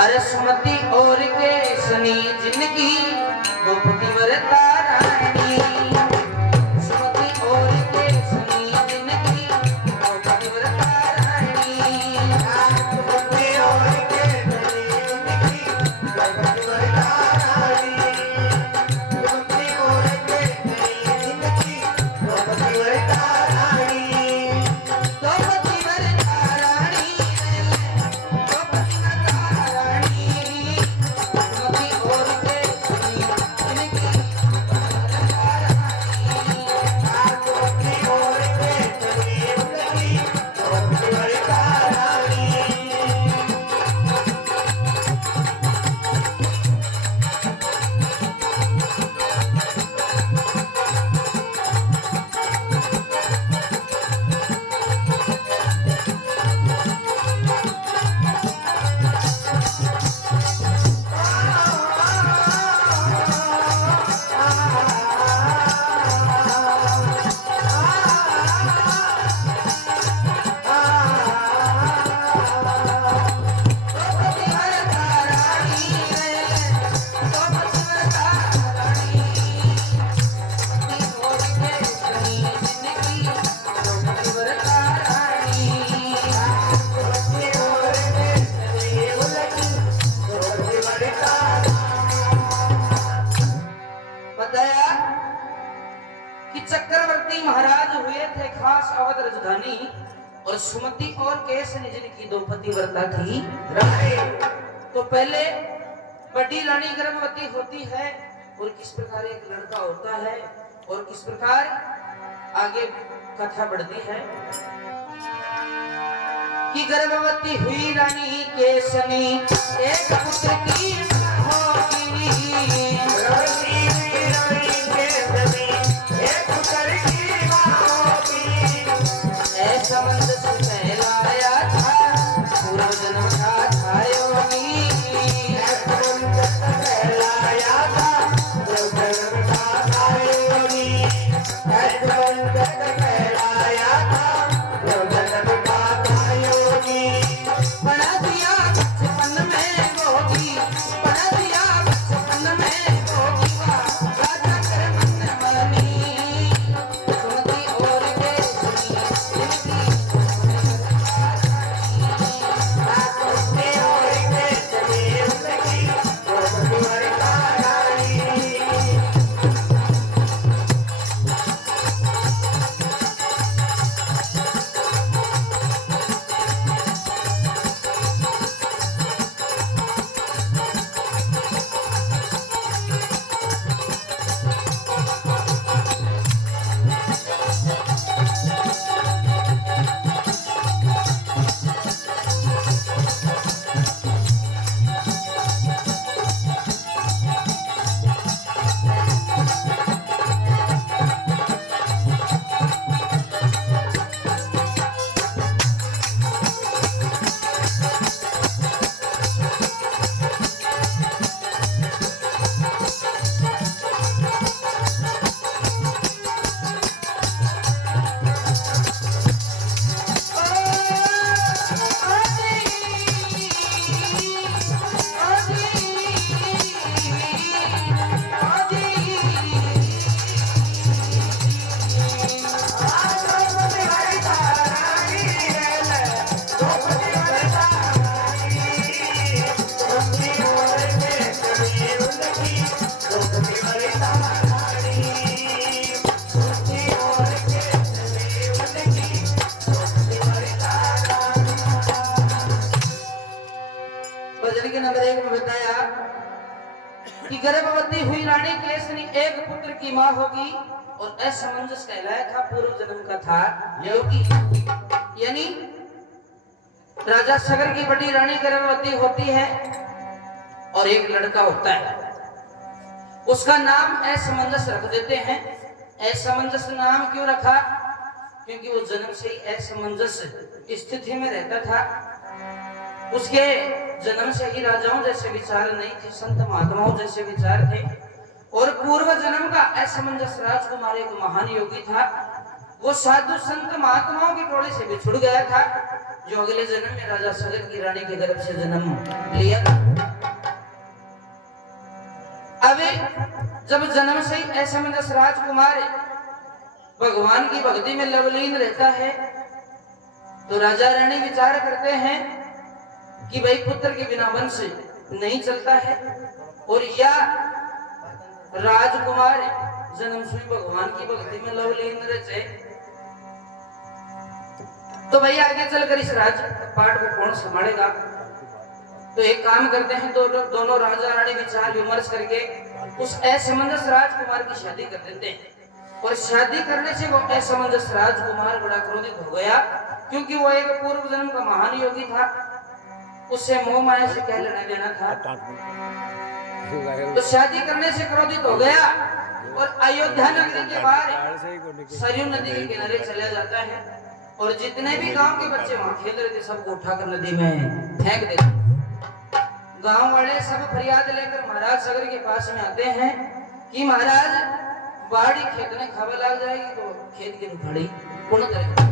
अरे सुमति और केसनी जिनकी द्रौपदी व्रता रानी। सुमति और केसनी जिनकी द्रौपदी व्रता रानी। सुमति और केसनी जिनकी द्रौपदी व्रता रानी। सुमति और केसनी जिनकी द्रौपदी व्रता रानी। द्रौपदी व्रता रानी। द्रौपदी व्रता रानी। सुमति और केसनी जिनकी द्रौपदी और केसनी जिनकी द्रौपदी व्रता रानी। बताया कि चक्रवर्ती महाराज हुए थे खास अवध राजधानी और सुमति और केसनी जिनकी द्रौपदी व्रता थी रानी। तो पहले बड़ी रानी गर्भवती होती है और किस प्रकार एक लड़का होता है और किस प्रकार आगे कथा बढ़ती है कि गर्भवती हुई रानी केसनी एक पुत्र की होगी। ऐसा मंत्र से कहलाया था पूर्व जन्म का था योगी। ऐसा मंत्र से कहलाया था पूर्व जन्म का था योगी। ऐसा मंत्र से कहलाया था पूर्व जन्म का था योगी। बना दिया बचपन में गोगी। बना दिया बचपन में गोगी। राजा कर मन मानी। सुमति और केसनी जिनकी सुमति और केसनी जिनकी द्रौपदी व्रता रानी। भजन के नंबर 1 में बताया कि गर्भवती हुई रानी केसनी एक पुत्र की मां होगी और असमंजस कहलाया था पूर्व जन्म का था योगी। यानी राजा सगर की बड़ी रानी गर्भवती होती है और एक लड़का होता है। उसका नाम असमंजस रख देते हैं। असमंजस नाम क्यों रखा? क्योंकि वो जन्म से ही असमंजस स्थिति में रहता था। उसके जन्म से ही राजाओं जैसे विचार नहीं थे, संत महात्माओं जैसे विचार थे और पूर्व जन्म का असमंजस राजकुमार एक महान योगी था। वो साधु संत महात्माओं की टोली से बिछुड़ गया था जो अगले जन्म में राजा सगर की रानी के गर्भ से जन्म लिया। अभी जब जन्म से ही ऐसा मनस राजकुमार भगवान की भक्ति में लवलीन रहता है, तो राजा रानी विचार करते हैं कि भाई पुत्र के बिना वंश नहीं चलता है, और या राजकुमार जन्म से भगवान की भक्ति में लवलीन रहते, तो भाई आगे चलकर इस राजपाट को कौन संभालेगा। तो एक काम करते हैं, दोनों राजा रानी विचार विमर्श करके उस असमंजस राजकुमार की शादी कर देते हैं। और शादी करने से वो असमंजस राजकुमार बड़ा क्रोधित हो गया, क्योंकि वो एक पूर्व जन्म का महान योगी था, उससे मोह माया से क्या लेना देना था। तो शादी करने से क्रोधित हो गया और अयोध्या नगरी के बाहर सरयू नदी के किनारे चला जाता है, और जितने भी गांव के बच्चे वहां खेल रहे थे सबको उठाकर नदी में फेंक देते। गांव वाले सब फरियाद लेकर महाराज सगर के पास में आते हैं कि महाराज बाड़ी खेत में खावा लग जाएगी, तो खेत की रुखाड़ी कौन करेगा।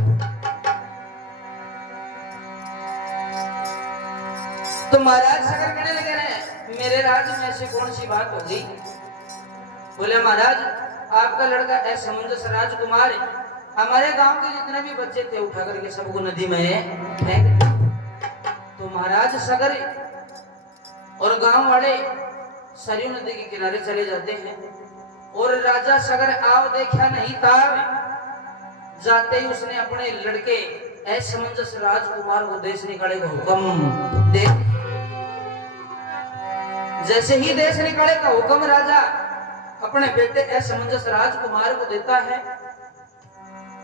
तो महाराज सगर कहने लगे रहे, मेरे राज्य में ऐसी कौन सी बात होगी। बोले महाराज आपका लड़का असमंजस राजकुमार है, हमारे गांव के जितने भी बच्चे थे उठा करके सबको नदी में फेंक दिया। तो महाराज सगर और गांव वाले सरयू नदी के किनारे चले जाते हैं, और राजा सगर आव देखा नहीं था, जाते ही उसने अपने लड़के असमंजस राजकुमार को देश निकाले का हुक्म दे। जैसे ही देश निकाले का हुक्म राजा अपने बेटे असमंजस राजकुमार को देता है,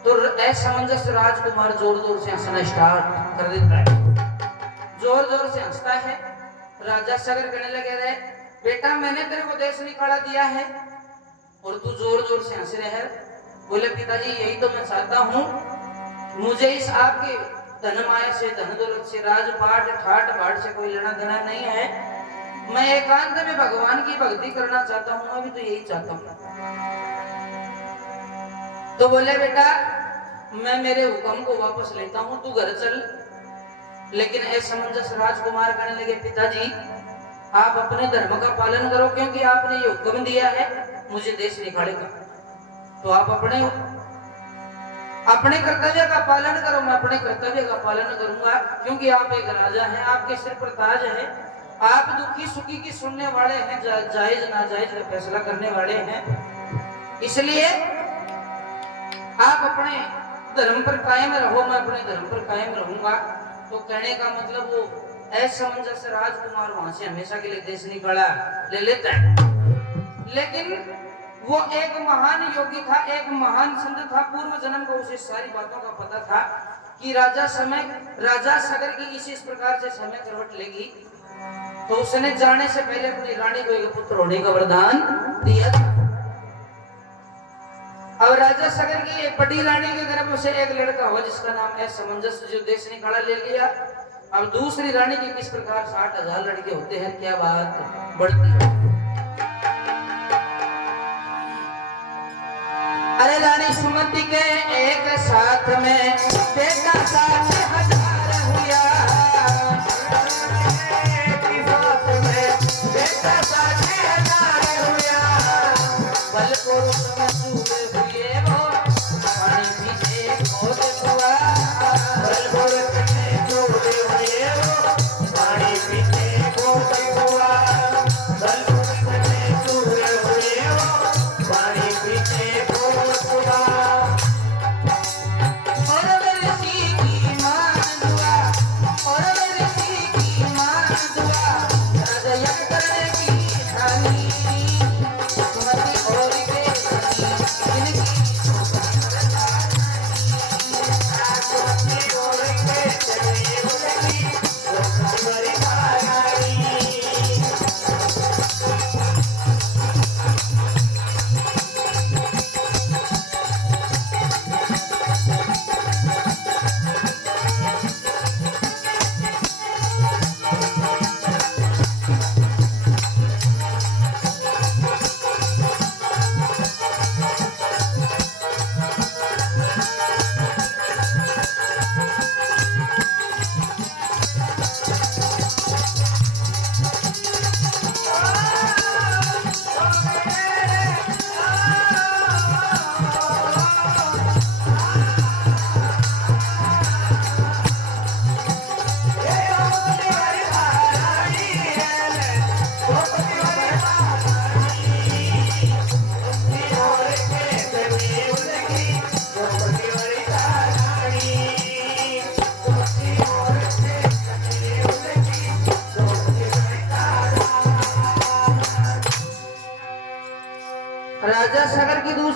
तो असमंजस राजकुमार जोर जोर से हंसना स्टार्ट कर देता है। जोर जोर से हंसता है। राजा सगर कहने लगे रहे, बेटा मैंने तेरे को देश निकाला दिया है और तू जोर जोर से हंस रहे है। बोले पिताजी यही तो मैं चाहता हूँ, मुझे इस आपके धन माया से धन दौलत से राजपाट ठाट बाट से कोई लेना देना नहीं है, मैं एकांत में भगवान की भक्ति करना चाहता हूँ, अभी तो यही चाहता हूँ। तो बोले बेटा मैं मेरे हुक्म को वापस लेता हूँ, तू घर चल। लेकिन असमंजस राजकुमार कहने लगे, पिताजी आप अपने धर्म का पालन करो, क्योंकि आपने ये हुक्म दिया है मुझे देश निकालेगा, तो आप अपने कर्तव्य का पालन करो, मैं अपने कर्तव्य का पालन करूंगा, क्योंकि आप एक राजा हैं, आपके सिर पर ताज है, आप दुखी सुखी की सुनने वाले हैं, जायज नाजायज का फैसला करने वाले हैं, इसलिए आप अपने धर्म पर कायम रहो, मैं अपने धर्म पर कायम रहूंगा। तो कहने का मतलब वो असमंजस राजकुमार वहां से हमेशा के लिए देश निकाला ले लेता है। लेकिन वो एक महान योगी था, एक महान संत था, पूर्व जन्म को उसे सारी बातों का पता था कि राजा सगर की इस प्रकार से समय करवट लेगी। तो उसने जाने से पहले अपनी रानी को एक पुत्र होने का वरदान दिया था। अब राजा सगर की एक बड़ी रानी के गर्भ से एक लड़का हुआ जिसका नाम असमंजस, जो देश निकाला ले लिया। अब दूसरी रानी के किस प्रकार 60,000 लड़के होते हैं, क्या बात बढ़ती है। अरे रानी सुमति के एक साथ में बेटा 60,000 हुआ, बेटा 60,000 हुआ, बल पुरुष में सूरे हुए वो पानी पीछे खोद हुआ, बल पुरुष में सूरे हुए वो पानी पीछे खोद हुआ, बल पुरुष में सूरे हुए वो पानी पीछे खोद हुआ। और मेरे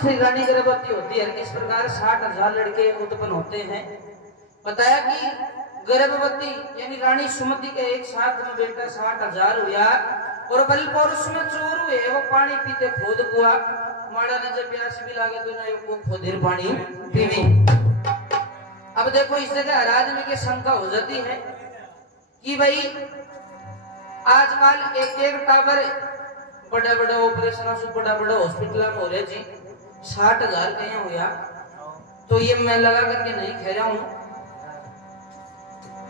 श्री रानी गर्भवती होती है। इस प्रकार 60,000 लड़के उत्पन्न होते हैं। बताया कि गर्भवती यानी रानी सुमति के एक साथ में बेटा 60,000 हुआ और बल पौरुष में चोर हुए वो पानी पीते खोद कुआ माड़ा ने जब प्यास भी लागे तो ना वो खोदेर पानी पीवी। अब देखो इस जगह हर आदमी की शंका हो जाती है कि भाई आजकल एक टावर बड़ा बड़ा ऑपरेशन से बड़ा बड़ा हॉस्पिटल में हो रहे जी 60,000 कहीं हुआ तो ये मैं लगा करके नहीं कह रहा हूं।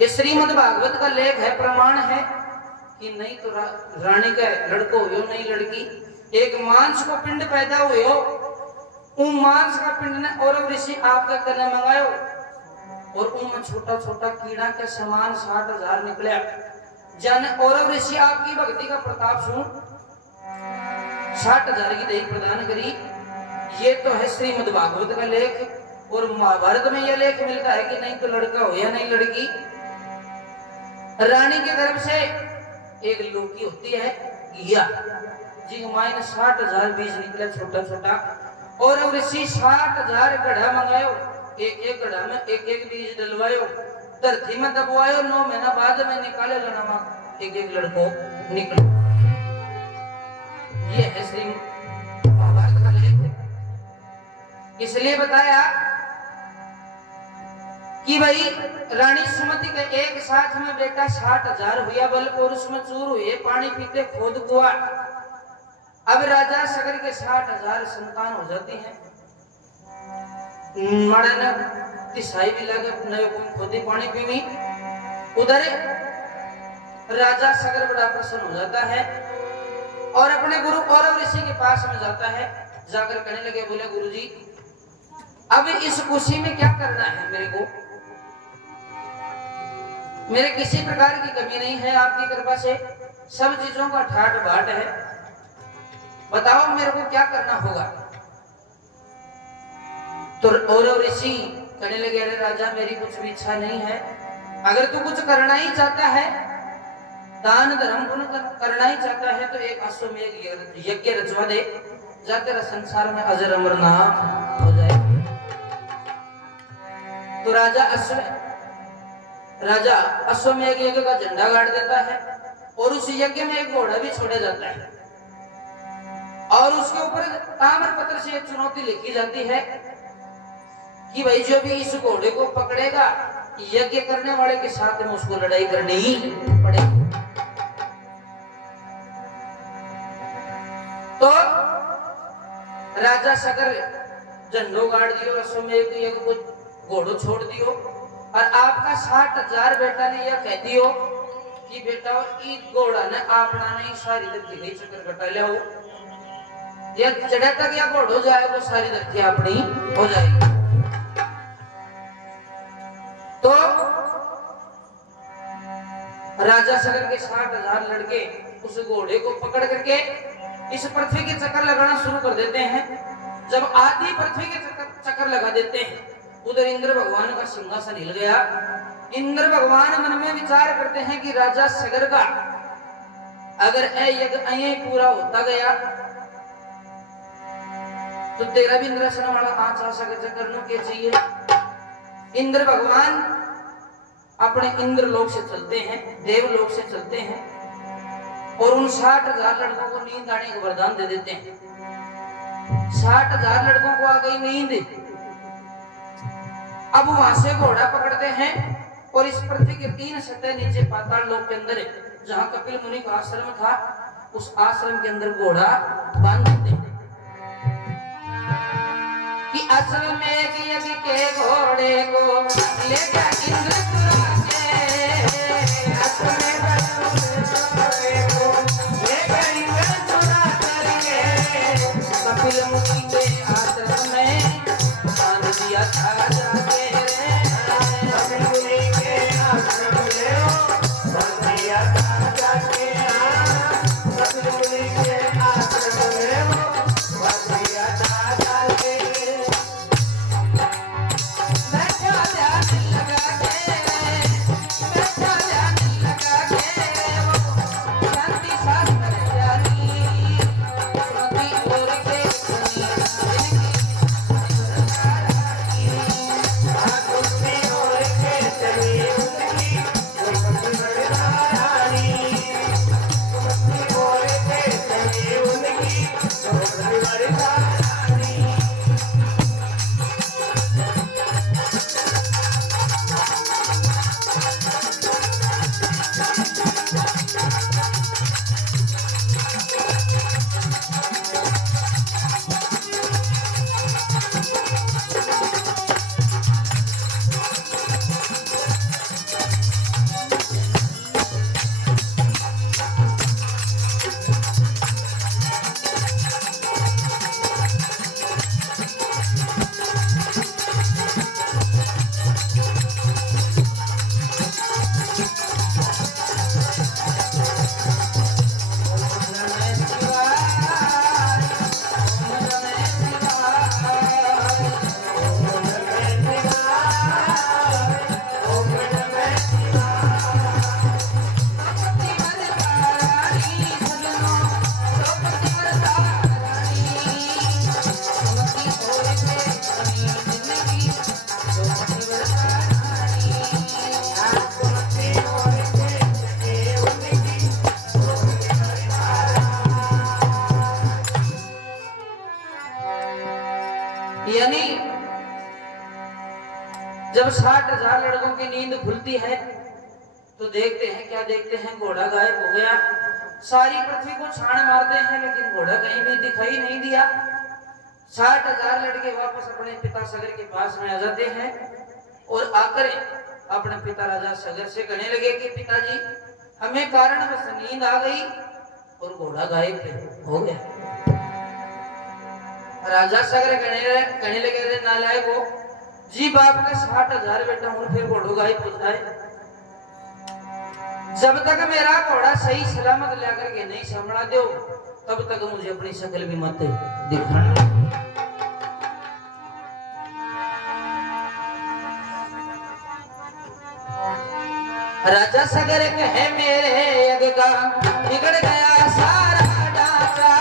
ये श्रीमद् भागवत का लेख है, प्रमाण है कि नहीं तो रानी का लड़को हो नहीं लड़की, एक मांस को पिंड पैदा हुए हो, उन मांस का पिंड ने और ऋषि आपका करने मंगायो और उनमें छोटा छोटा कीड़ा के समान 60,000 निकले। जन और ऋषि आपकी भक्ति का प्रताप सुन 60,000 की दही प्रदान करी। ये तो है श्रीमद् भागवत का लेख। और महाभारत में यह लेख मिलता है कि नहीं तो लड़का हो या नहीं लड़की। रानी के गर्भ से एक लोकी होती है घिया जी मायने 60,000 बीज निकले छोटा छोटा और ऋषि 60,000 गढ़ा मंगायो, एक गढ़ा में एक बीज डलवायो, धरती में दबवायो, 9 महीना बाद में निकाले लड़ामा एक लड़को निकलो। ये है श्री महाभारत का लेख। इसलिए बताया कि भाई रानी सुमति के एक साथ में बेटा 60,000 हुआ, बल पुरुष में चूर हुए, पानी पीते खोद कुआ। अब राजा सगर के 60,000 संतान हो जाती हैं। मड़े ने तिसाई भी लगे नए खोदी पानी पीवी। उधर राजा सगर बड़ा प्रसन्न हो जाता है और अपने गुरु और ऋषि के पास में जाता है। जाकर कहने लगे, बोले गुरुजी अब इस खुशी में क्या करना है मेरे को, मेरे किसी प्रकार की कमी नहीं है, आपकी कृपा से सब चीजों का ठाट बाट है, बताओ मेरे को क्या करना होगा। तो और ऋषि कहने लगे, अरे राजा मेरी कुछ भी इच्छा नहीं है, अगर तू कुछ करना ही चाहता है, दान धर्म पुण्य करना ही चाहता है तो एक अश्वमेध यज्ञ रचवा दे, जा तेरा संसार में अजर अमर नाम हो जाए। तो राजा अश्वमेध यज्ञ का झंडा गाड़ देता है और उस यज्ञ में एक घोड़ा भी छोड़ा जाता है और उसके ऊपर ताम्र पत्र से एक चुनौती लिखी जाती है कि भाई जो भी इस घोड़े को पकड़ेगा यज्ञ करने वाले के साथ में उसको लड़ाई करनी ही पड़ेगी। तो राजा सगर झंडो गाड़ दियो, अश्वमेध यज्ञ को घोड़ो छोड़ दियो और आपका 60,000 बेटा ने यह कह दियो कि बेटा ई घोड़ा ने आपना नहीं सारी धरती नहीं चक्कर कटा लिया हो, या चढ़े तक या घोड़ो जाए वो सारी धरती अपनी हो जाएगी। तो राजा सगर के 60,000 लड़के उस घोड़े को पकड़ करके इस पृथ्वी के चक्कर लगाना शुरू कर देते हैं। जब आधी पृथ्वी के चक्कर लगा देते हैं उधर इंद्र भगवान का सिंहासन हिल गया। इंद्र भगवान मन में विचार करते हैं कि राजा सगर का अगर यज्ञ पूरा होता गया तो तेरा भी इंद्रासन वाला आंच आशा करने के चाहिए। इंद्र भगवान अपने इंद्र लोक से चलते हैं, देवलोक से चलते हैं और उन 60,000 लड़कों को नींद आने का वरदान दे देते हैं। 60,000 लड़कों को आ गई नींद। अब वहां से घोड़ा पकड़ते हैं और इस पृथ्वी के 3 सतह नीचे पाताल लोक के अंदर जहां कपिल मुनि का आश्रम था उस आश्रम के अंदर घोड़ा बांध देते हैं कि आश्रम में यज्ञ के घोड़े को लेकर इंद्र कपिल मुनि के आश्रम में बांध दिया था जाके रे, कपिल मुनि के आश्रम में बांध दिया था जाके, कपिल मुनि के आश्रम में बांध दिया था जाके। बैठा ध्यान लगा के जब 60,000 लड़कों की नींद खुलती है तो देखते हैं, क्या देखते हैं, घोड़ा गायब हो गया। सारी पृथ्वी को छान मारते हैं लेकिन घोड़ा कहीं भी दिखाई नहीं दिया। 60,000 लड़के वापस अपने पिता सगर के पास में आ जाते हैं और आकर अपने पिता राजा सगर से कहने लगे कि पिताजी, हमें कारणवश नींद आ गई और घोड़ा गायब हो गया। राजा सगर कहने लगे, अरे नालायक हो जी, बाप का 60,000 बेटा हूं, फिर घोड़ो गायब हो जाए। जब तक मेरा घोड़ा सही सलामत लेकर के नहीं संभला दो तब तक मुझे अपनी शक्ल भी मत दिखाना। राजा सगर कहे मेरे यज्ञ का बिगड़ गया सारा ढांचा।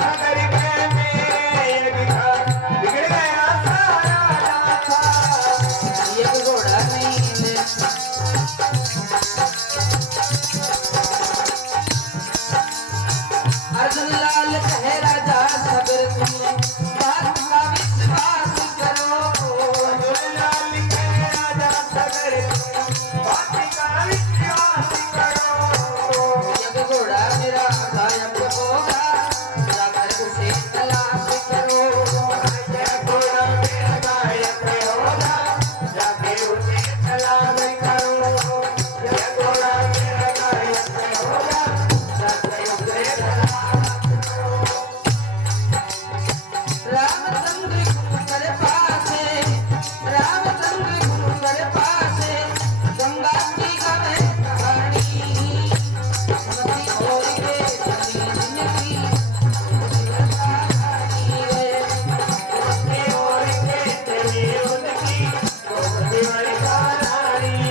सगर कहे मेरे यज्ञ का बिगड़ गया सारा ढांचा। ये घोड़ा नहीं है। अर्जुन लाल कहे राजा सगर तुम बात का विश्वास करो। अर्जुन लाल कहे राजा सगर बात का विश्वास करो। यज्ञ घोड़ा मेरा गायब होगा, जाकर उसे तलाश करो। यज्ञ घोड़ा मेरा गायब होगा, जाकर उसे तलाश करो। यज्ञ घोड़ा मेरा गायब होगा, जाकर उसे तलाश करो। रामचंद्र गुरु कर पासे, रामचंद्र गुरु कर पासे, गंगा की गावे कहानी। नदी और के जमीन की कहानी है। नदी और के जमीन की कहानी। नदी और कहानी।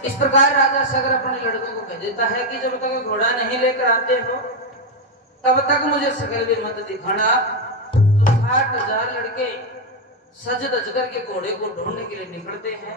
इस प्रकार राजा सगर अपने लड़कों को कह देता है कि जब तक घोड़ा नहीं लेकर आते हो तब तक मुझे शकल भी मत दिखाना। तो 60,000 लड़के सज धज करके घोड़े को ढूंढने के लिए निकलते हैं।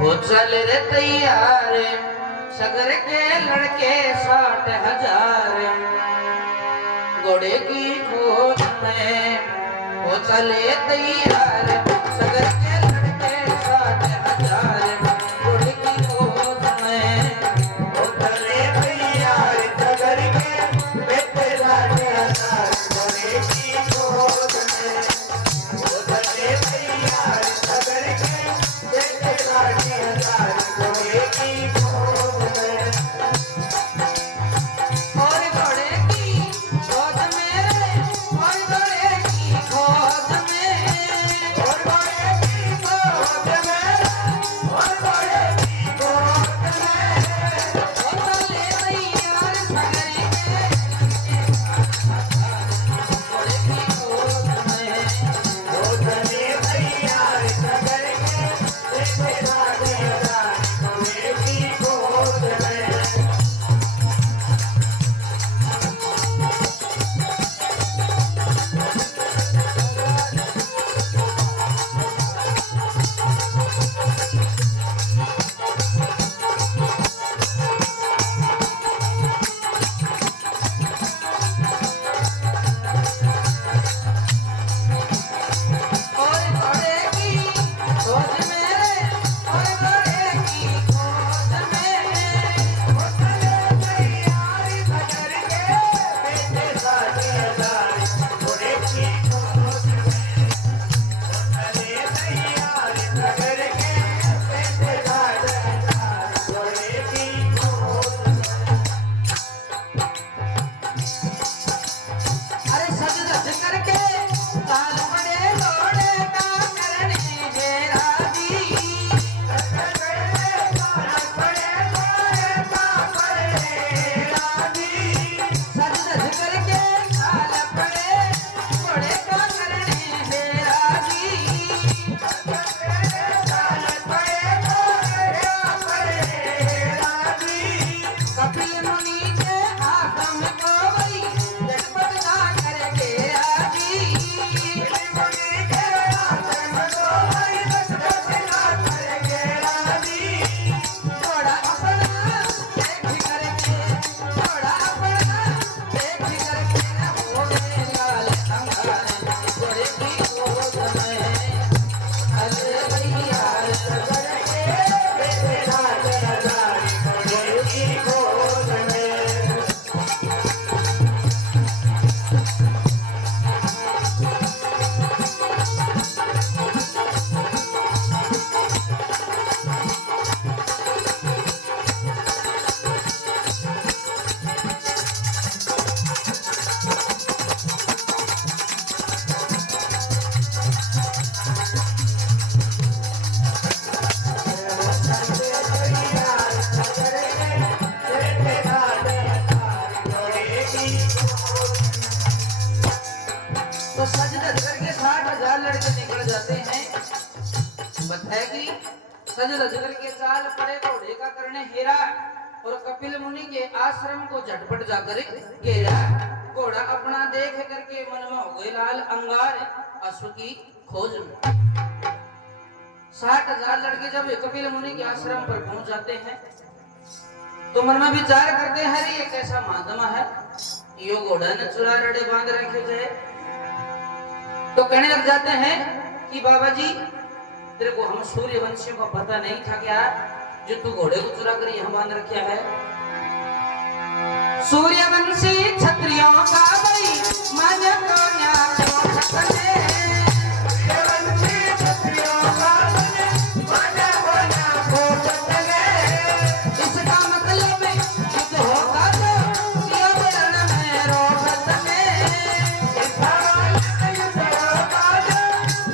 वो चल रे तैयार सगर के लड़के 60,000 घोड़े की खोज में। वो चले तैयार सगर के लड़के 60,000 घोड़े की खोज में। वो चले तैयार सगर के बेटे 60,000 घोड़े की खोज में। वो चले तैयार सगर के बेटे 60,000 घोड़े की खोज में। और घोड़े की खोज में, और घोड़े की खोज में, और घोड़े की बात है कि सज रज करके चाल पड़े घोड़े का करने हेरा और कपिल मुनि के आश्रम को झटपट जाकर घेरा। घोड़ा अपना देख करके मन में हो गए लाल अंगार अश्व की खोज में। 60,000 लड़के जब कपिल मुनि के आश्रम पर पहुंच जाते हैं तो मन में विचार करते हैं ये कैसा महात्मा है, यो घोड़ा ने चुरा रड़े बांध रखे थे। तो कहने लग जाते हैं कि बाबा जी तेरे को हम सूर्यवंशियों का पता नहीं था क्या, जो तू घोड़े को चुरा कर यहाँ बांध रखा है। सूर्यवंशी क्षत्रियों का बड़ी मन को न्याय सकते हैं। सूर्यवंशी क्षत्रियों का बड़ी मन को न्याय सकते हैं। इसका मतलब युद्ध होगा तो यो बड़न में रोक सकते हैं। इसका मतलब युद्ध होगा तो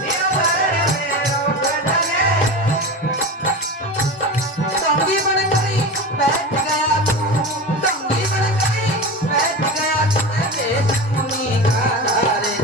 यो बड़न में रोक सकते हैं। डोंगी बन गई बैठ गया तू, डोंगी बन गई बैठ गया तू देश मुनि का धारे।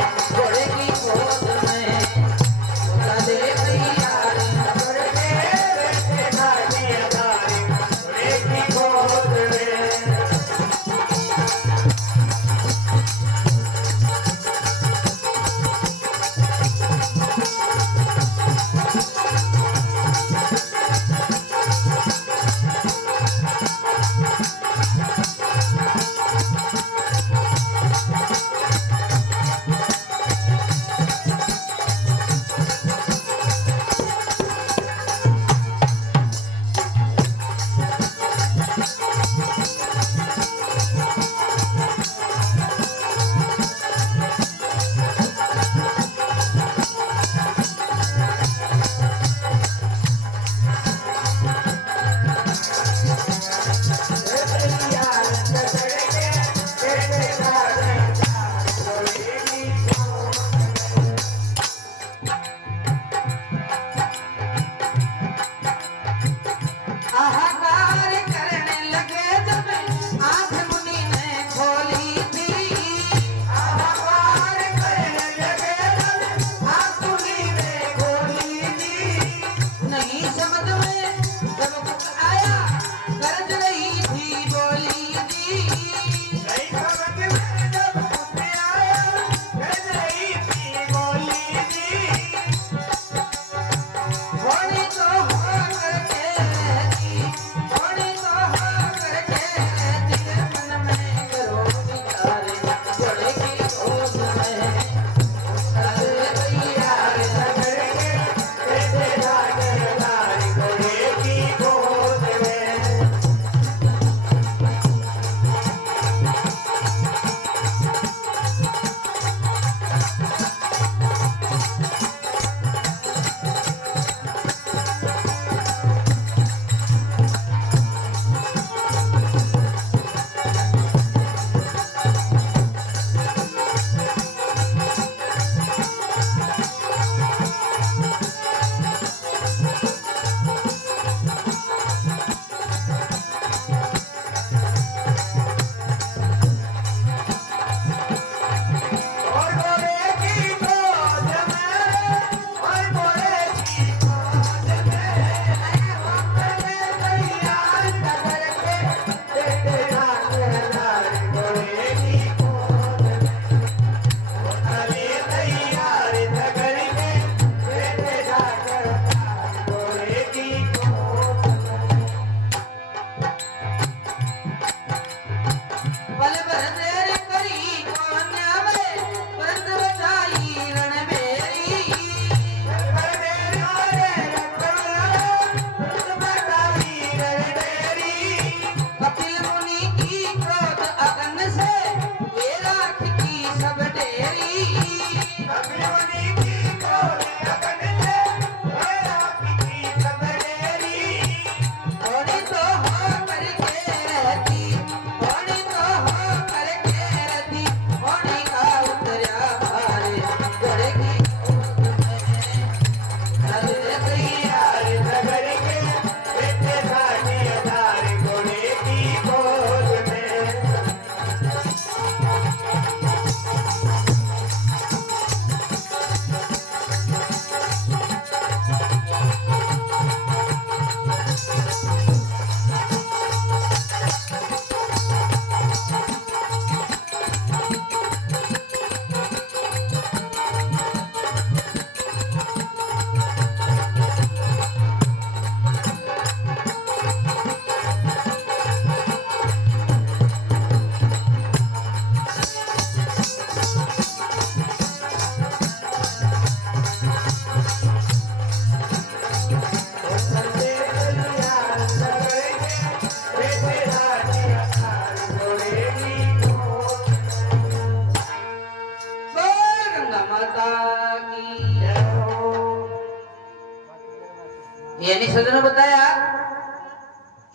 यानी सज्जनों बताया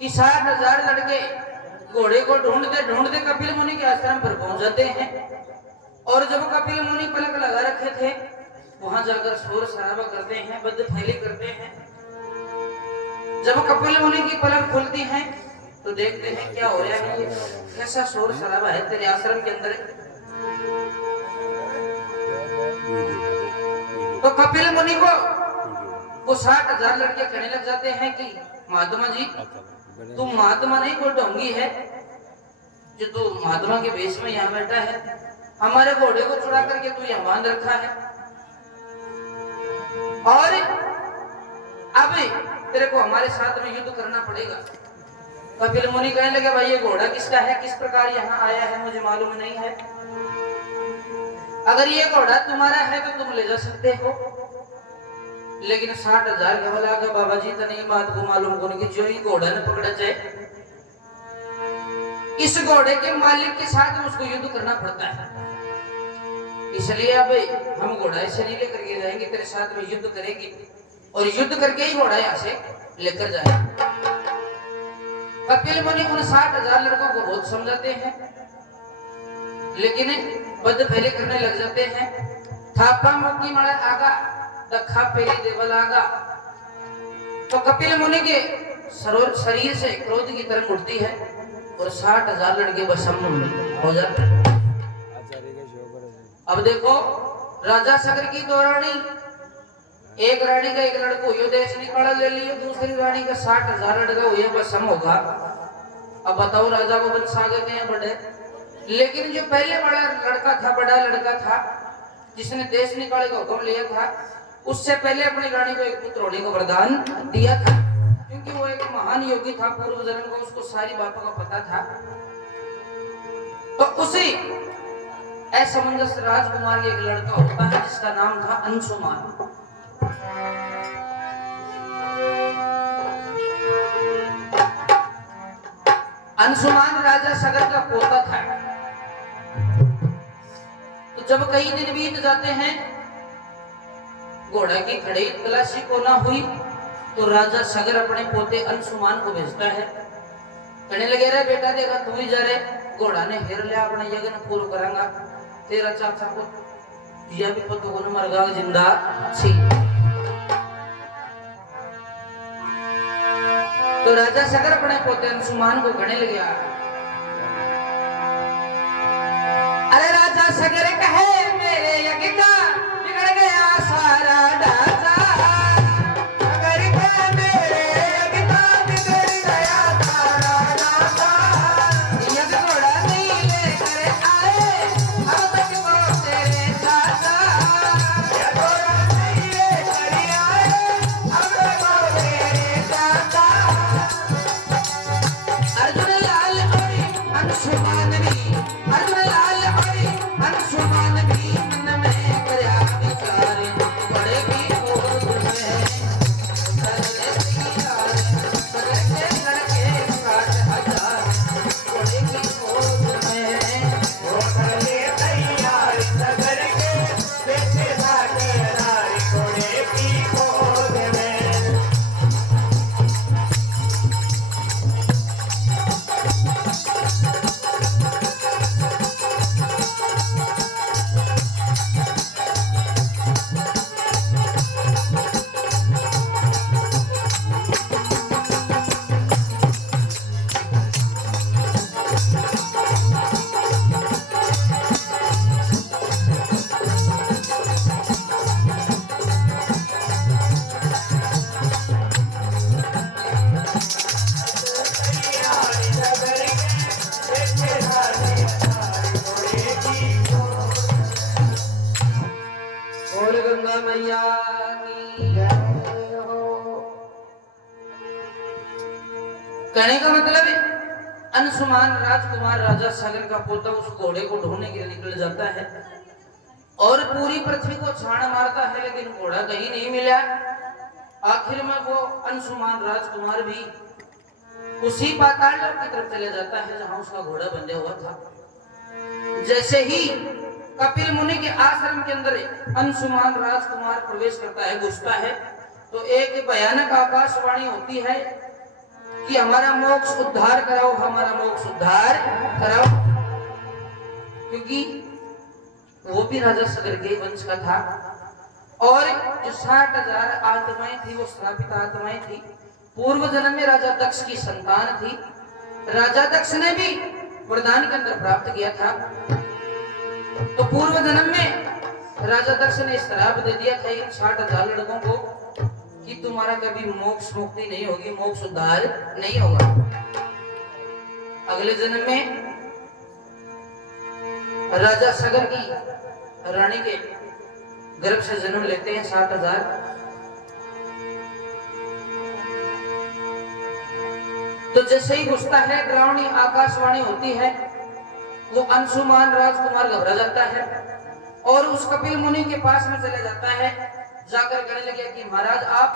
कि 60,000 लड़के घोड़े को ढूंढते ढूंढते कपिल मुनि के आश्रम पर पहुंच जाते हैं। और जब कपिल मुनि पलक लगा रखे थे वहां जाकर शोर शराबा करते हैं, बदफैली करते हैं। जब कपिल मुनि की पलक खुलती है तो देखते हैं क्या हो रहा है, कैसा शोर शराबा है तेरे आश्रम के अंदर। तो कपिल मुनि को वो 60,000 लड़के कहने लग जाते हैं कि महात्मा जी तुम महात्मा नहीं, कोई ढोंगी है जो तू महात्मा के वेश में यहाँ बैठा है, हमारे घोड़े को चुरा करके तू यहाँ बांध रखा है और अब तेरे को हमारे साथ में युद्ध करना पड़ेगा। कपिल मुनि कहने लगे भाई ये घोड़ा किसका है, किस प्रकार यहाँ आया है मुझे मालूम नहीं है। अगर ये घोड़ा तुम्हारा है तो तुम ले जा सकते हो, लेकिन 60,000 का भला का बाबा जी तो नहीं बात को मालूम कौन कि जो ही घोड़ा ने पकड़ा जाए इस घोड़े के मालिक के साथ उसको युद्ध करना पड़ता है। इसलिए अब हम घोड़ा ऐसे नहीं लेकर के जाएंगे, तेरे साथ में युद्ध करेंगे और युद्ध करके ही घोड़ा यहाँ से लेकर जाएंगे। कपिल मुनि उन 60,000 लड़कों को बहुत समझाते हैं लेकिन बदफैली करने लग जाते हैं। थापा मुक्की मड़ा आगा दखा पेली देवल आगा। तो कपिल मुनि के शरीर से क्रोध की तरंग उठती है और 60,000 लड़के भस्म हो जाते हैं। अब देखो राजा सगर की 2 रानी, एक रानी का एक लड़को यो देश निकाला ले लियो, दूसरी रानी का 60,000 लड़का हुए भस्म होगा। अब बताओ राजा को वंश आ गए हैं बड़े, लेकिन जो पहले बड़ा लड़का था, बड़ा लड़का था जिसने देश निकाले का हुक्म लिया था, उससे पहले अपनी रानी को एक पुत्र होने का वरदान दिया था, क्योंकि वो एक महान योगी था, पूर्व जन्म को उसको सारी बातों का पता था। तो उसी असमंजस राजकुमार के एक लड़का होता है जिसका नाम था अंशुमान। अंशुमान राजा सगर का पोता था। तो जब कई दिन बीत जाते हैं, घोड़ा की खड़ी तलाशी को ना हुई, तो राजा सगर अपने पोते अंशुमान को भेजता है। कहने लगे रे बेटा देखा तू ही जा रे, घोड़ा ने हेर लिया अपना यज्ञ पूरा करांगा, तेरा चाचा को जिया भी पतो को मरगा जिंदा छी। तो राजा सगर अपने पोते अंशुमान को कहने लगे अरे राजा सगर कहे मेरे यज्ञ का बिगड़ गया सारा ढांचा। कहने का मतलब अंशुमान राजकुमार राजा सागर का पोता उस घोड़े को ढूंढने के लिए निकल जाता है और पूरी पृथ्वी को छाण मारता है, लेकिन घोड़ा कहीं नहीं मिला। आखिर में वो अंशुमान राजकुमार भी उसी पाताल लोक की तरफ चले जाता है जहां उसका घोड़ा बंधा हुआ था। जैसे ही कपिल मुनि के आश्रम के अंदर अंशुमान राजकुमार प्रवेश करता है, घुसता है, तो एक भयानक आकाशवाणी होती है कि हमारा मोक्ष उद्धार कराओ, हमारा मोक्ष उद्धार कराओ। क्योंकि वो भी राजा सगर के वंश का था और जो 60,000 आत्माएं थी वो श्रापित आत्माएं थी। पूर्व जन्म में राजा दक्ष की संतान थी। राजा दक्ष ने भी वरदान के अंदर प्राप्त किया था। तो पूर्व जन्म में राजा दक्ष ने श्राप दे दिया था इन 60,000 लड़कों को कि तुम्हारा कभी मोक्ष मुक्ति नहीं होगी, मोक्ष उद्धार नहीं होगा। अगले जन्म में राजा सगर की रानी के गर्भ से जन्म लेते हैं 60,000। तो जैसे ही घुसता है डरावनी आकाशवाणी होती है, वो अंशुमान राजकुमार घबरा जाता है और उस कपिल मुनि के पास में चले जाता है। जाकर कहने लगे कि महाराज आप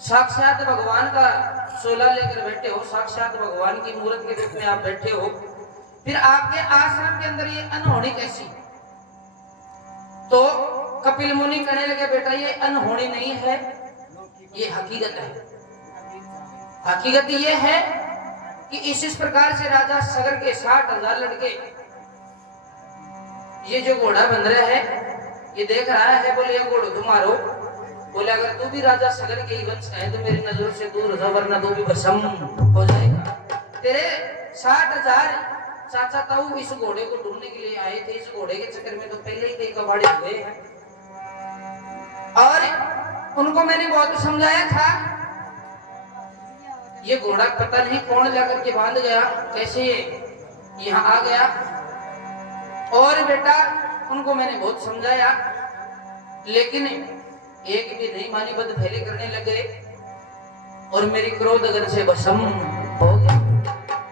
साक्षात भगवान का शोला लेकर बैठे हो, साक्षात भगवान की मूर्त के रूप में आप बैठे हो, फिर आपके आश्रम के अंदर ये अनहोनी कैसी? तो कपिल मुनि कहने लगे बेटा ये अनहोनी नहीं है, ये हकीकत है। हकीकत ये है कि इस प्रकार से राजा सगर के 60,000 लड़के, ये जो घोड़ा बन रहा है ये देख रहा है, बोले ये घोड़ो तुम्हारो, बोले अगर तू भी राजा सगर के वंश का है तो मेरी नजर से दूर हो, वरना तू भी भस्म हो जाएगा। तेरे 60,000 चाचा ताऊ इस घोड़े को ढूंढने के लिए आए थे, इस घोड़े के चक्कर में तो पहले ही कई कबाड़ी हुए हैं और उनको मैंने बहुत समझाया था। ये घोड़ा पता नहीं कौन जाकर के बांध गया, कैसे ये यहाँ आ गया। और बेटा उनको मैंने बहुत समझाया लेकिन एक भी नहीं मानी, बद फैले करने लगे और मेरी क्रोध अगर से भस्म हो गया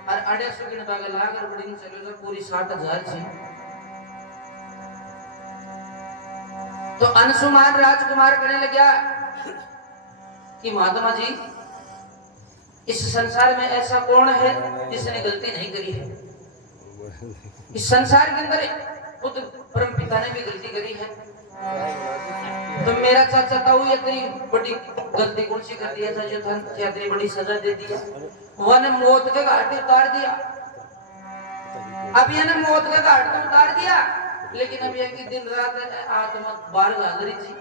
और अड़े सुगिन बागा लाकर बड़ी चलो जो पूरी 60,000 थी। तो अंशुमान राजकुमार कहने लगा कि महात्मा जी इस संसार में ऐसा कौन है जिसने गलती नहीं करी है? इस संसार के अंदर खुद परम पिता ने भी गलती करी है, तो मेरा चाचा ताऊ इतनी बड़ी गलती कौन सी कर दिया था जो था इतनी बड़ी सजा दे दिया? वो ने मौत के घाट उतार दिया। अब ये ने मौत के घाट तो उतार दिया लेकिन अब यह की दिन रात आत्मा बाहर भाग रही थी,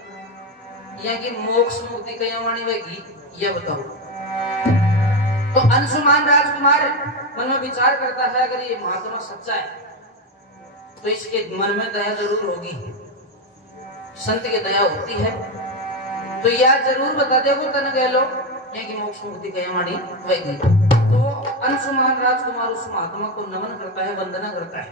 यह की मोक्ष मुक्ति कया वाणी वेगी, ये बताओ। तो अंशुमान राजकुमार मन में विचार करता है अगर ये महात्मा सच्चा है तो इसके मन में दया जरूर होगी, संत की दया होती है तो यार जरूर बता दे वो तन गए लोग कि मोक्ष मुक्ति कया वाणी वेगी। तो अंशुमान राजकुमार उस महात्मा को नमन करता है, वंदना करता है।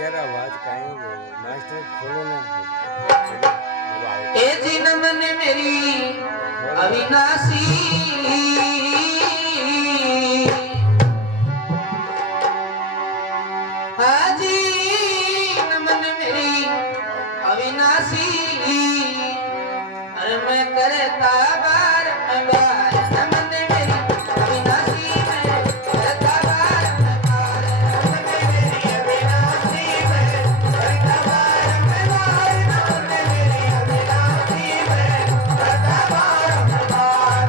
यार आवाज काहे हो मास्टर खोलो ना। ए जिनम ने मेरी अविनाशी हाजी नमन मेरी अविनाशी, अरे मैं करता बार मैं बार नमन मेरी अविनाशी, मैं करता बार मैं बार नमन मेरी अविनाशी, मैं करता बार मैं बार नमन मेरी अविनाशी, मैं करता बार मैं बार।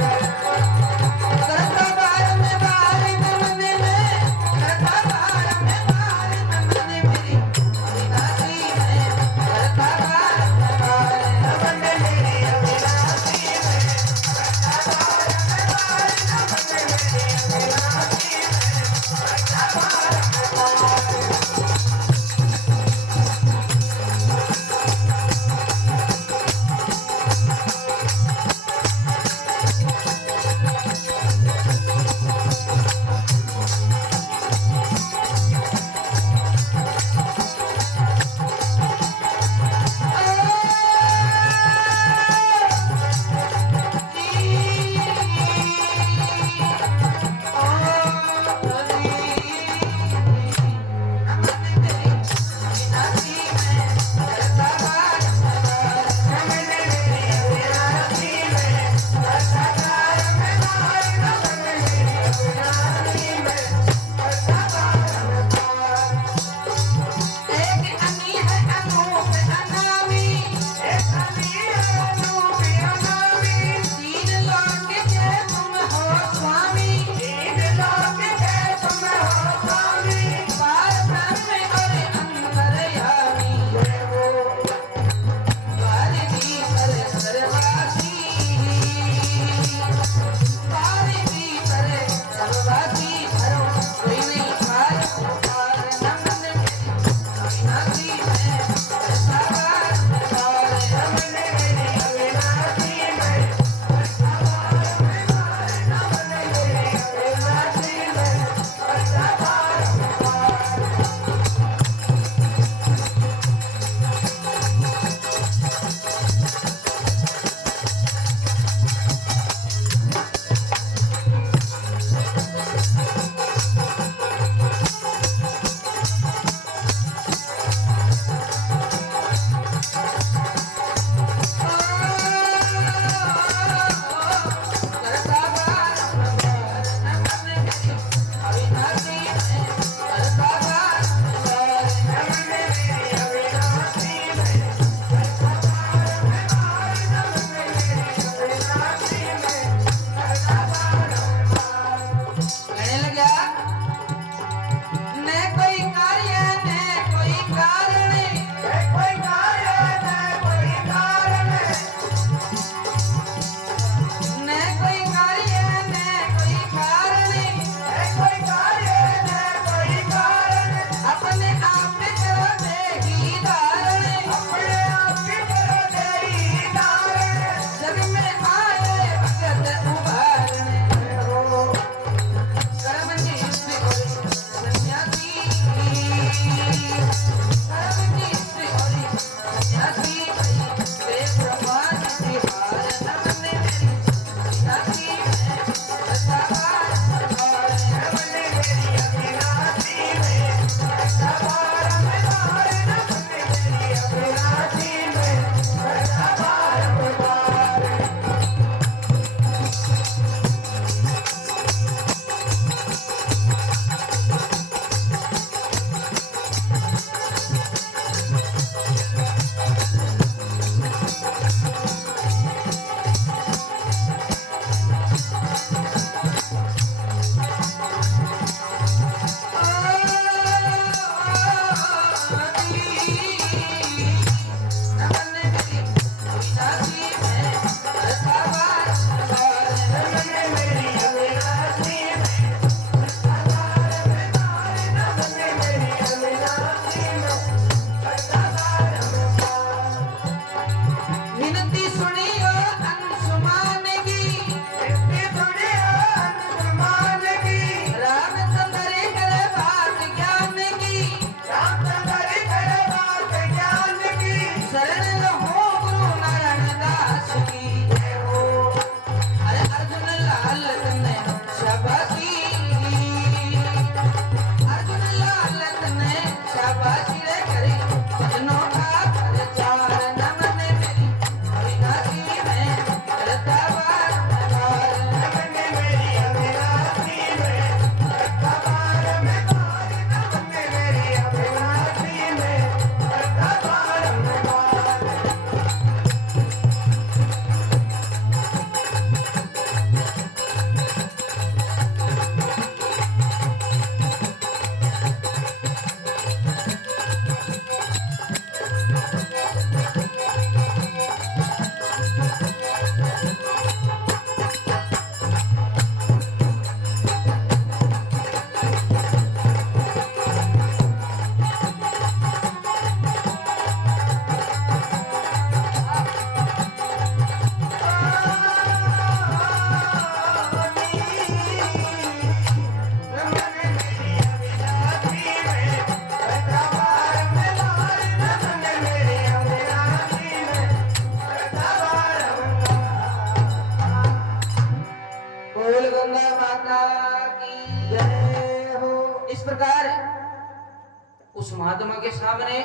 उस महात्मा के सामने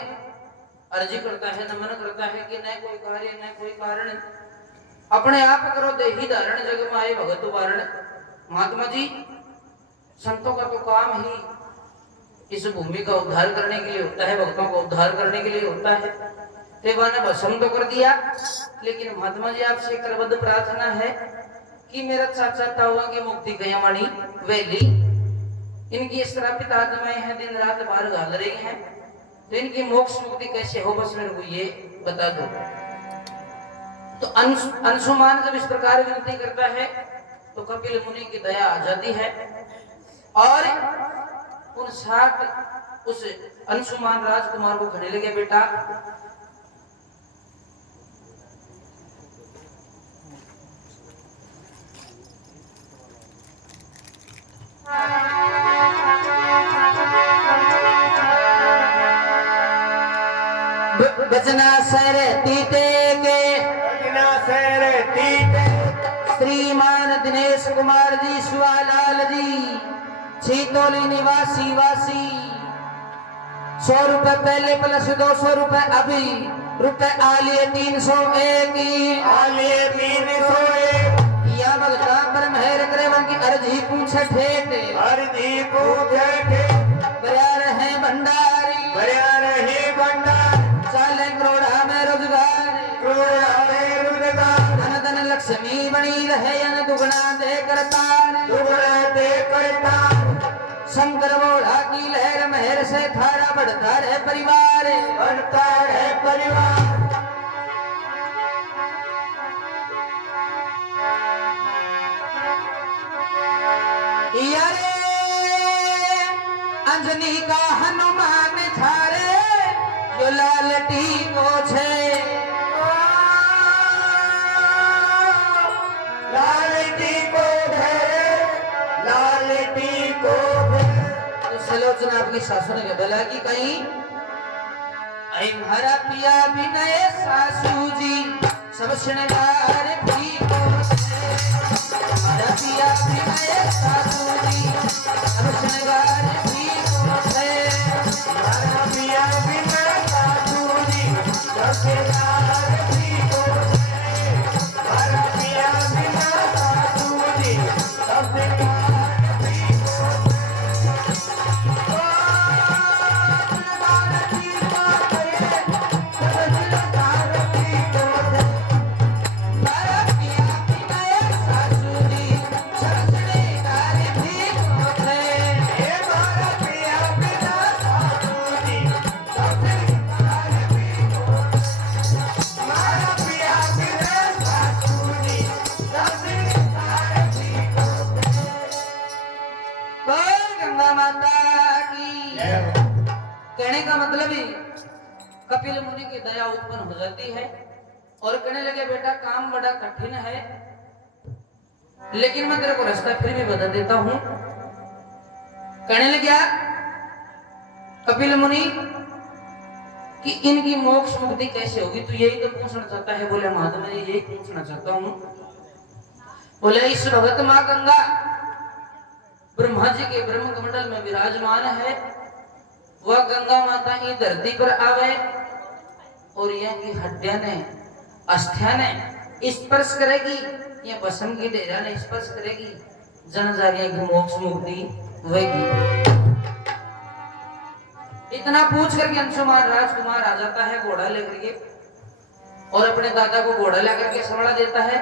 अर्जी करता है, नमन करता है कि न कोई कार्य न कोई कारण, अपने आप करो देही धारण, जग माए भगत वारण। महात्मा जी, संतों का तो काम ही इस भूमि का उद्धार करने के लिए होता है, भक्तों का उद्धार करने के लिए होता है। देवा ने भस्म तो कर दिया, लेकिन महात्मा जी आपसे करबद्ध प्रार्थना है कि मेरा चाचा ताऊआ की मुक्ति गयामणि वैली, इनकी श्रापित आत्माएं हैं, दिन रात बाहर घाल रही हैं, तो इनकी मोक्ष मुक्ति कैसे हो, बस मेरे को ये बता दो। तो अंशुमान जब इस प्रकार विनती करता है तो कपिल मुनि की दया आ जाती है और उन साथ उस अंशुमान राजकुमार को कहने लगे, बेटा बजना सर तीते के, बजना सर तीते, श्रीमान दिनेश कुमार जी शिवालाल जी, छीतोली निवासी वासी, 100 रुपए पहले प्लस 200 रुपए अभी, रुपए आलिए 301, आलिए 301, या भगता पर मेहर करे की अर्जी पूछे ठेठ, अर्जी पूछे ठेठ, बरिया रहे भंडारी, बरिया रहे भंडार, 4 करोड़ा में रोजगार, करोड़ा में रोजगार, धन धन लक्ष्मी बनी रहे, अन दुगना दे करतार, दुगना दे करतार, शंकर बोला की लहर मेहर से थारा बढ़ता है परिवार, बढ़ता है परिवार। यारे अंजनी का हनुमान छारे, जो लालटी को छे, लालटी को धरे, लालटी को धरे। तो सलोचना अपनी सासू ने बोला कि कहीं आई हमारा पिया भी नए सासू जी, सब श्रृंगार भी को छे, हमारा पिया भी नए सासू जी, सब श्रृंगार भी को छे, हमारा पिया भी नए सासू जी, सब श्रृंगार भी को छे, हमारा पिया भी नए सासू जी, सब श्रृंगार भी को छे। कहने का मतलब ही कपिल मुनि की दया उत्पन्न हो जाती है और कहने लगे, बेटा काम बड़ा कठिन है, लेकिन मैं तेरे को रास्ता फिर भी बता देता हूं। कहने लगे कपिल मुनि कि इनकी मोक्ष मुक्ति कैसे होगी, तो यही तो पूछना चाहता है। बोले महात्मा जी यही पूछना चाहता हूं। बोले इस भगत मां गंगा ब्रह्मा जी के ब्रह्म कमंडल में विराजमान है, वह गंगा माता की धरती पर आवे और यहाँ की हड्डियां ने अस्थियां ने स्पर्श करेगी, ये भस्म की डेरा ने स्पर्श करेगी, जन जागे की मोक्ष मुक्ति होगी। इतना पूछ करके अंशुमान राजकुमार आ जाता है घोड़ा लेकर के और अपने दादा को घोड़ा लेकर के संभाला देता है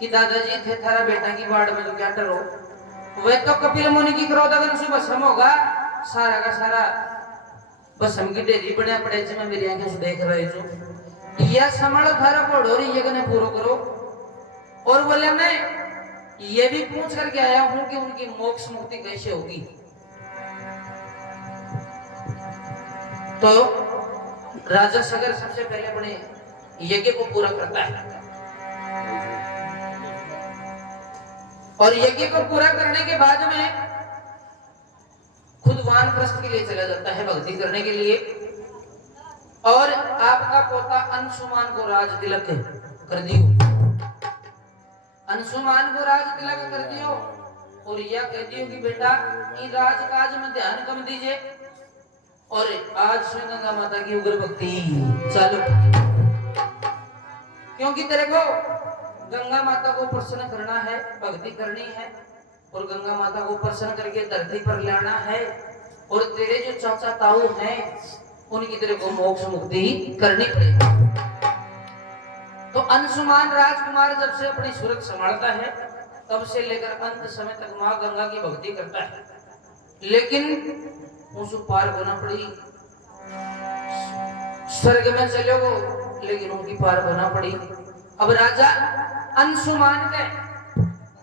कि दादाजी थे थारा बेटा की बाढ़ में तो क्या डरो, वह तो कपिल मुनि की क्रोध अगर उसे भस्म होगा, सारा का सारा भस्म की ढेरी बने पड़े मैं मेरी आंखें से देख रहे जो यह संभालो थारा घोड़ो ये कने पूरो करो। और बोले मैं ये भी पूछ करके आया हूं कि उनकी मोक्ष मुक्ति कैसे होगी। तो राजा सगर सबसे पहले अपने यज्ञ को पूरा करता है और यज्ञ को पूरा करने के बाद में खुद वानप्रस्थ के लिए चला जाता है भक्ति करने के लिए। और आपका पोता अंशुमान को राज तिलक कर दियो, अंशुमान को राज तिलक कर दियो और यह कह दियो कि बेटा इन राजकाज में ध्यान कम दीजिए, और आज से गंगा माता की उग्र भक्ति चालू, क्योंकि तेरे को गंगा माता को प्रसन्न करना है, भक्ति करनी है और गंगा माता को प्रसन्न करके धरती पर लाना है। और तेरे जो चाचा ताऊ हैं उनकी तेरे को मोक्ष मुक्ति करनी पड़ेगी। तो अंशुमान राजकुमार जब से अपनी सूरत संभालता है तब से लेकर अंत समय तक मां गंगा की भक्ति करता है, लेकिन उसको पार होना पड़ी। स्वर्ग में चले गो लेकिन उनकी पार होना पड़ी। अब राजा अंशुमान के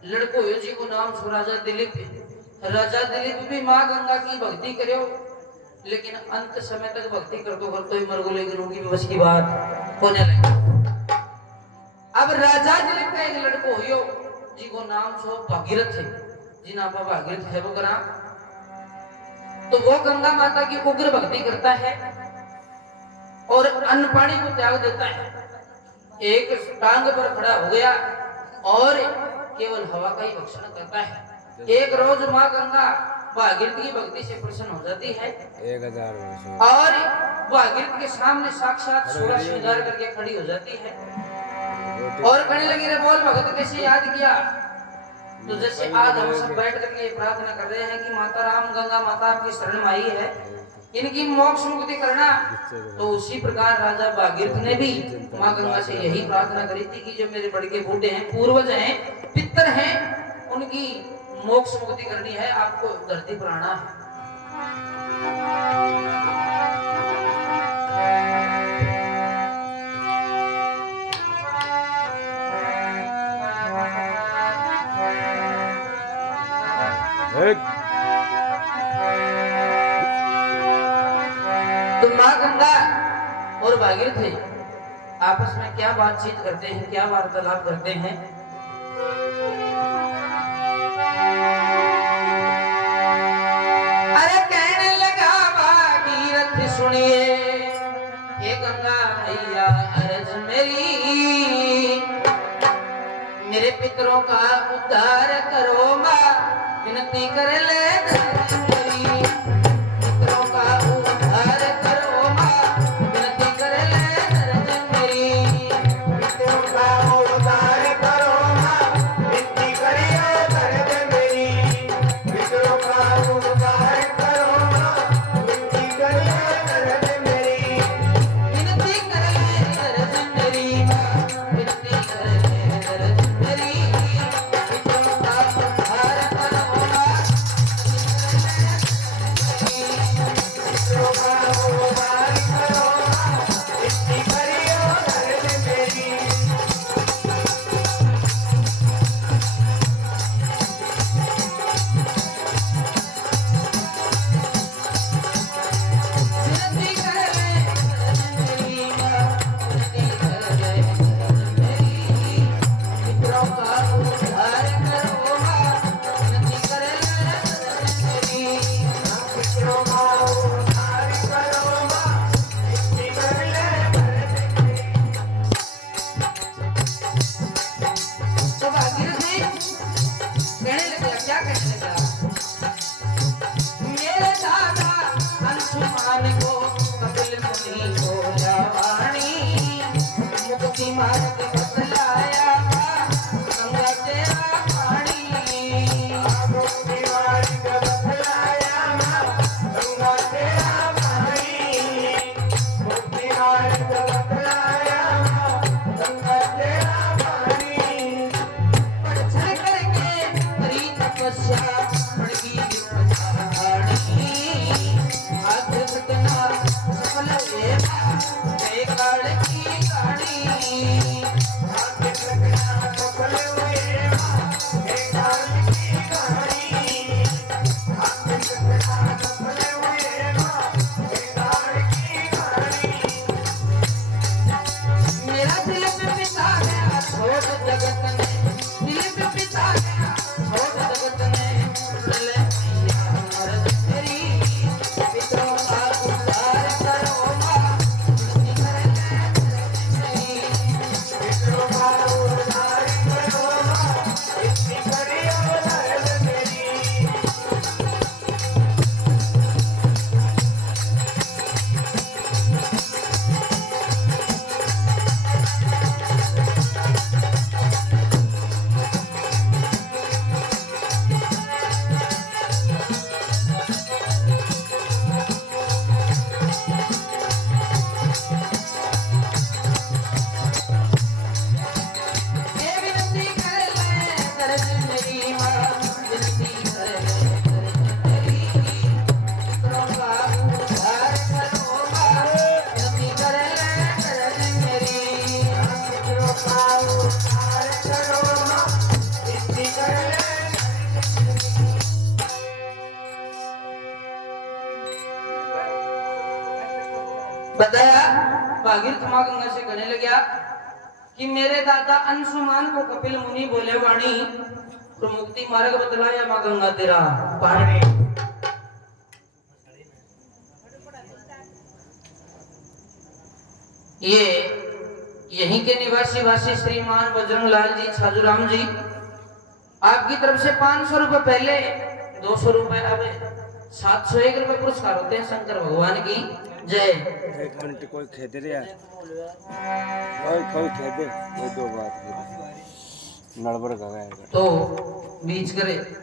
लड़को जी को नाम सो राजा दिलीप। राजा दिलीप भी मां गंगा की भक्ति करो, लेकिन अंत समय तक भक्ति करते करते ही मर गो, लेकिन उनकी भी बस की बात होने लगी। अब राजा दिलीप का एक लड़को हो जी को नाम सो भागीरथ है, जी नाम पर भागीरथ है वो करा। तो वो गंगा माता की उग्र भक्ति करता है और अन्न पानी को त्याग देता है। एक टांग पर खड़ा हो गया और केवल हवा का ही भक्षण करता है। एक रोज माँ गंगा भागीरथ की भक्ति से प्रसन्न हो जाती है 1000 वर्ष और भागीरथ के सामने साक्षात सूरज श्रृंगार करके खड़ी हो जाती है और कहने लगी, रे बोल भगत कैसे याद किया? तो जैसे आज हम सब बैठ करके प्रार्थना कर रहे हैं कि माता राम गंगा माता आपकी शरण में आई है, इनकी मोक्ष मुक्ति करना, तो उसी प्रकार राजा भागीरथ ने भी माँ गंगा से यही प्रार्थना करी थी कि जो मेरे बड़के बूढ़े हैं, पूर्वज हैं, पितर हैं, उनकी मोक्ष मुक्ति करनी है, आपको धरती पर आना है। तो माँ गंगा और भागीरथ आपस में क्या बातचीत करते हैं, क्या वार्तालाप करते हैं? अरे कहने लगा भागीरथ, सुनिए हे गंगा मैया अर्ज मेरी, मेरे पितरों का उद्धार करो माँ, विनती कर ले मेरी, पितरों का उद्धार करो माँ, विनती कर ले मेरी, पितरों का उद्धार करो माँ, विनती करियो दर्द मेरी, पितरों का उद्धार करो माँ, विनती करियो दर्द मेरी, विनती कर ले दर्द मेरी माँ, विनती कर ले दर्द मेरी, पितरों का उद्धार करो माँ, पितरों का उद्धार करो माँ, विनती करियो दर्द मेरी। विनती कर ले दर्द मेरी माँ, विनती कर ले दर्द मेरी, पितरों का उद्धार करो माँ, विनती कर ले दर्द मेरी। पितरों का उद्धार करो माँ, विनती कर ले दर्द मेरी। तो भागीरथ जी कहने लगा, क्या कहने लगा? मेरे दादा अंशुमान को कपिल मुनि को जवानी, मुक्ति मार्ग बतलाया गंगा तेरा पानी। मुक्ति मार्ग बतलाया माँ, गंगा तेरा पानी, मुक्ति मार्ग बतलाया माँ, गंगा तेरा पानी। पर चढ़ करके करी तपस्या, बड़की विपदानी, आद्य सतना सफल हुए माँ, जय काल की कहानी। बताया भागीरथ मां गंगा से कहने लगा कि मेरे दादा अंशुमान को कपिल मुनि बोले वाणी तो मुक्ति मार्ग बतलाया मां गंगा तेरा पानी। ये यहीं के निवासी वासी श्रीमान बजरंग लाल जी छाजूराम जी आपकी तरफ से 500 रुपए पहले 200 रुपए अब 701 रुपए पुरस्कार होते हैं। शंकर भगवान की जय। एक मिनट कोई खेदे रे यार, कोई खेदे, कोई दो बात नड़बड़ का तो बीच करे